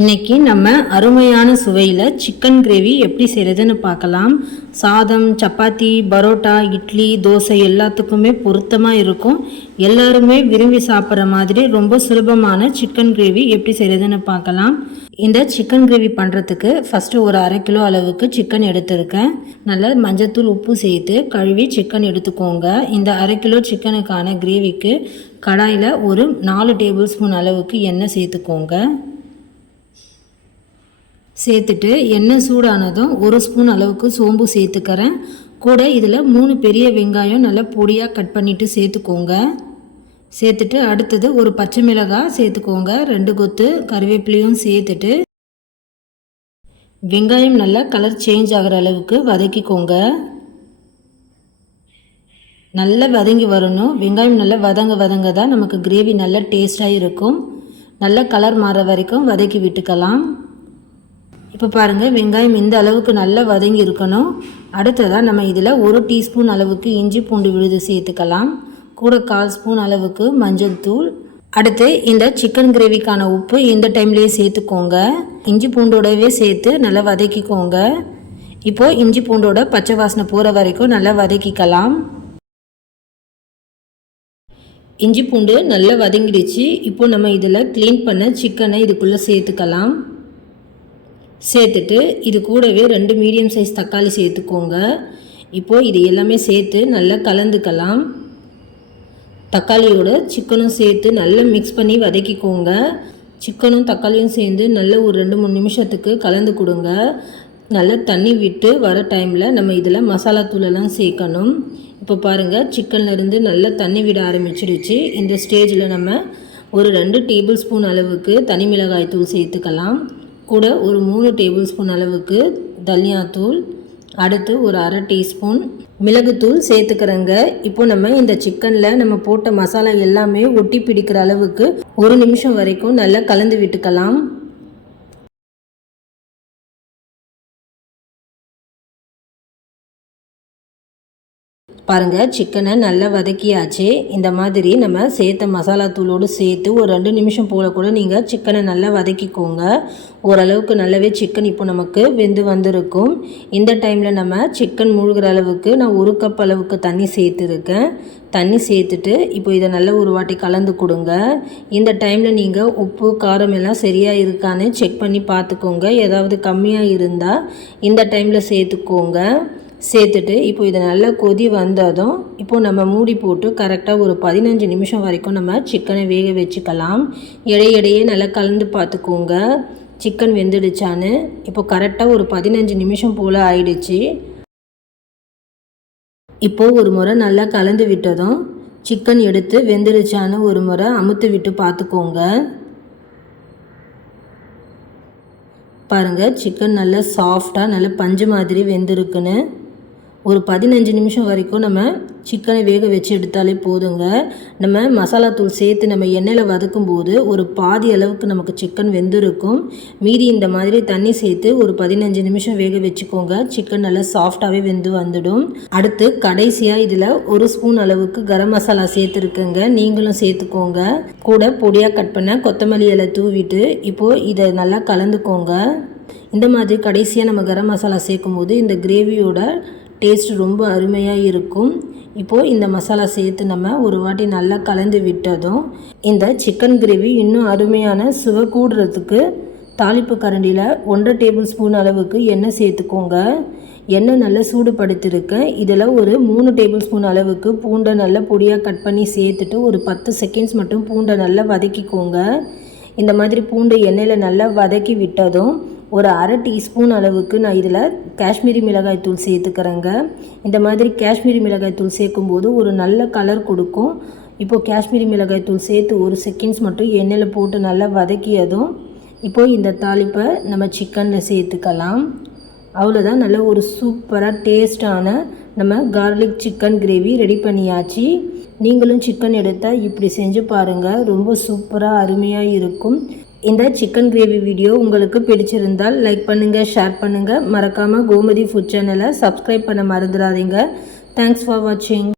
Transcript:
இன்றைக்கி நம்ம அருமையான சுவையில் சிக்கன் கிரேவி எப்படி செய்கிறதுன்னு பார்க்கலாம். சாதம், சப்பாத்தி, பரோட்டா, இட்லி, தோசை எல்லாத்துக்குமே பொருத்தமாக இருக்கும். எல்லாருமே விரும்பி சாப்பிட்ற மாதிரி ரொம்ப சுலபமான சிக்கன் கிரேவி எப்படி செய்கிறதுன்னு பார்க்கலாம். இந்த சிக்கன் கிரேவி பண்ணுறதுக்கு ஃபஸ்ட்டு ஒரு 1/2 கிலோ அளவுக்கு சிக்கன் எடுத்துருக்கேன். நல்லா மஞ்சத்தூள், உப்பு சேர்த்து கழுவி சிக்கன் எடுத்துக்கோங்க. இந்த 1/2 கிலோ சிக்கனுக்கான கிரேவிக்கு கடாயில் ஒரு 4 டேபிள் ஸ்பூன் அளவுக்கு எண்ணெய் சேர்த்துக்கோங்க. சேர்த்துட்டு எண்ணெய் சூடானதும் 1 ஸ்பூன் அளவுக்கு சோம்பு சேர்த்துக்கிறேன். கூட இதில் 3 பெரிய வெங்காயம் நல்லா பொடியாக கட் பண்ணிவிட்டு சேர்த்துக்கோங்க. சேர்த்துட்டு அடுத்தது ஒரு பச்சை மிளகாய் சேர்த்துக்கோங்க. 2 கொத்து கருவேப்பிலையும் சேர்த்துட்டு வெங்காயம் நல்லா கலர் சேஞ்ச் ஆகிற அளவுக்கு வதக்கிக்கோங்க. நல்லா வதங்கி வரணும். வெங்காயம் நல்லா வதங்க தான் நமக்கு கிரேவி நல்லா டேஸ்ட்டாக இருக்கும். நல்லா கலர் மாற வரைக்கும் வதக்கி விட்டுக்கலாம். இப்போ பாருங்கள், வெங்காயம் இந்த அளவுக்கு நல்லா வதங்கி இருக்கணும். அடுத்ததாக நம்ம இதில் 1 டீஸ்பூன் அளவுக்கு இஞ்சி பூண்டு விழுது சேர்த்துக்கலாம். கூட 1/4 ஸ்பூன் அளவுக்கு மஞ்சள் தூள். அடுத்து இந்த சிக்கன் கிரேவிக்கான உப்பு இந்த டைம்லேயே சேர்த்துக்கோங்க. இஞ்சி பூண்டோடவே சேர்த்து நல்லா வதக்கிக்கோங்க. இப்போது இஞ்சி பூண்டோட பச்சை வாசனை போகிற வரைக்கும் நல்லா வதக்கிக்கலாம். இஞ்சி பூண்டு நல்லா வதங்கிடுச்சு. இப்போ நம்ம இதில் க்ளீன் பண்ண சிக்கனை இதுக்குள்ளே சேர்த்துக்கலாம். சேர்த்துட்டு இது கூடவே 2 மீடியம் சைஸ் தக்காளி சேர்த்துக்கோங்க. இப்போது இது எல்லாமே சேர்த்து நல்லா கலந்துக்கலாம். தக்காளியோட சிக்கனும் சேர்த்து நல்லா மிக்ஸ் பண்ணி வதக்கிக்கோங்க. சிக்கனும் தக்காளியும் சேர்ந்து நல்ல ஒரு 2-3 நிமிஷத்துக்கு கலந்து கொடுங்க. நல்லா தண்ணி விட்டு வர டைமில் நம்ம இதில் மசாலா தூளெல்லாம் சேர்க்கணும். இப்போ பாருங்கள், சிக்கன்லேருந்து நல்லா தண்ணி விட ஆரம்பிச்சிடுச்சு. இந்த ஸ்டேஜில் நம்ம ஒரு 2 டேபிள் ஸ்பூன் அளவுக்கு தனி மிளகாய் தூள் சேர்த்துக்கலாம். கூட ஒரு 3 டேபிள் ஸ்பூன் அளவுக்கு தனியாத்தூள், அடுத்து ஒரு 1/2 டீஸ்பூன் மிளகுத்தூள் சேர்த்துக்கிறேங்க. இப்போ நம்ம இந்த சிக்கனில் நம்ம போட்ட மசாலா எல்லாமே ஒட்டி பிடிக்கிற அளவுக்கு 1 நிமிஷம் வரைக்கும் நல்லா கலந்து விட்டுக்கலாம். பாருங்கள், சிக்கனை நல்லா வதக்கியாச்சு. இந்த மாதிரி நம்ம சேர்த்த மசாலா தூளோடு சேர்த்து ஒரு 2 நிமிஷம் போல் கூட நீங்கள் சிக்கனை நல்லா வதக்கிக்கோங்க. ஓரளவுக்கு நல்லாவே சிக்கன் இப்போ நமக்கு வெந்து வந்திருக்கும். இந்த டைமில் நம்ம சிக்கன் முழுகிற அளவுக்கு நான் 1 கப் அளவுக்கு தண்ணி சேர்த்துருக்கேன். தண்ணி சேர்த்துட்டு இப்போ இதை நல்லா ஒரு வாட்டி கலந்து கொடுங்க. இந்த டைமில் நீங்கள் உப்பு காரம் எல்லாம் சரியாக இருக்கான்னு செக் பண்ணி பார்த்துக்கோங்க. ஏதாவது கம்மியாக இருந்தால் இந்த டைமில் சேர்த்துக்கோங்க. சேர்த்துட்டு இப்போ இதை நல்லா கொதி வந்ததும் இப்போ நம்ம மூடி போட்டு கரெக்டாக ஒரு 15 நிமிஷம் வரைக்கும் நம்ம சிக்கனை வேக வச்சுக்கலாம். இடையிடையே நல்லா கலந்து பார்த்துக்கோங்க சிக்கன் வெந்துடுச்சான்னு. இப்போ கரெக்டாக ஒரு 15 நிமிஷம் போல் ஆயிடுச்சு. இப்போது ஒரு முறை நல்லா கலந்து விட்டதும் சிக்கன் எடுத்து வெந்துடுச்சான்னு ஒரு முறை அமுத்து விட்டு பார்த்துக்கோங்க. பாருங்கள், சிக்கன் நல்லா சாஃப்டாக நல்லா பஞ்சு மாதிரி வெந்திருக்குன்னு. ஒரு 15 நிமிஷம் வரைக்கும் நம்ம சிக்கனை வேக வச்சு எடுத்தாலே போதுங்க. நம்ம மசாலா தூள் சேர்த்து நம்ம எண்ணெயில் வதக்கும் போது ஒரு பாதி அளவுக்கு நமக்கு சிக்கன் வெந்திருக்கும். மீதி இந்த மாதிரி தண்ணி சேர்த்து ஒரு 15 நிமிஷம் வேக வச்சுக்கோங்க. சிக்கன் நல்லா சாஃப்டாகவே வெந்து வந்துடும். அடுத்து கடைசியாக இதில் 1 ஸ்பூன் அளவுக்கு கரம் மசாலா சேர்த்துருக்குங்க. நீங்களும் சேர்த்துக்கோங்க. கூட பொடியாக கட் பண்ண கொத்தமல்லி இலை தூவிட்டு இப்போது இதை நல்லா கலந்துக்கோங்க. இந்த மாதிரி கடைசியாக நம்ம கரம் மசாலா சேர்க்கும் போது இந்த கிரேவியோட டேஸ்ட் ரொம்ப அருமையாக இருக்கும். இப்போது இந்த மசாலா சேர்த்து நம்ம ஒரு வாட்டி நல்லா கலந்து விட்டதும் இந்த சிக்கன் கிரேவி இன்னும் அருமையான சுவை கூடுறதுக்கு தாளிப்பு கரண்டியில் 1/2 டேபிள் ஸ்பூன் அளவுக்கு எண்ணெய் சேர்த்துக்கோங்க. எண்ணெய் நல்லா சூடுபடுத்திருக்கேன். இதில் ஒரு 3 டேபிள் ஸ்பூன் அளவுக்கு பூண்டை நல்லா பொடியாக கட் பண்ணி சேர்த்துட்டு ஒரு 10 செகண்ட்ஸ் மட்டும் பூண்டை நல்லா வதக்கிக்கோங்க. இந்த மாதிரி பூண்டு எண்ணெயில் நல்லா வதக்கி விட்டதும் ஒரு 1/2 டீஸ்பூன் அளவுக்கு நான் இதில் காஷ்மீரி மிளகாய் தூள் சேர்த்துக்கிறேங்க. இந்த மாதிரி காஷ்மீரி மிளகாய் தூள் சேர்க்கும்போது ஒரு நல்ல கலர் கொடுக்கும். இப்போது காஷ்மீரி மிளகாய் தூள் சேர்த்து ஒரு செகண்ட்ஸ் மட்டும் எண்ணெயில் போட்டு நல்லா வதக்கியதும் இப்போது இந்த தாளிப்பை நம்ம சிக்கனில் சேர்த்துக்கலாம். அவ்வளோதான், நல்ல ஒரு சூப்பராக டேஸ்டான நம்ம கார்லிக் சிக்கன் கிரேவி ரெடி பண்ணியாச்சு. நீங்களும் சிக்கன் எடுத்தால் இப்படி செஞ்சு பாருங்கள், ரொம்ப சூப்பராக அருமையாக இருக்கும். இந்த சிக்கன் கிரேவி வீடியோ உங்களுக்கு பிடிச்சிருந்தால் லைக் பண்ணுங்கள், ஷேர் பண்ணுங்கள். மறக்காமல் கோமதி ஃபுட் சேனலை சப்ஸ்கிரைப் பண்ண மறந்துடாதீங்க. தேங்க்ஸ் ஃபார் வாட்சிங்.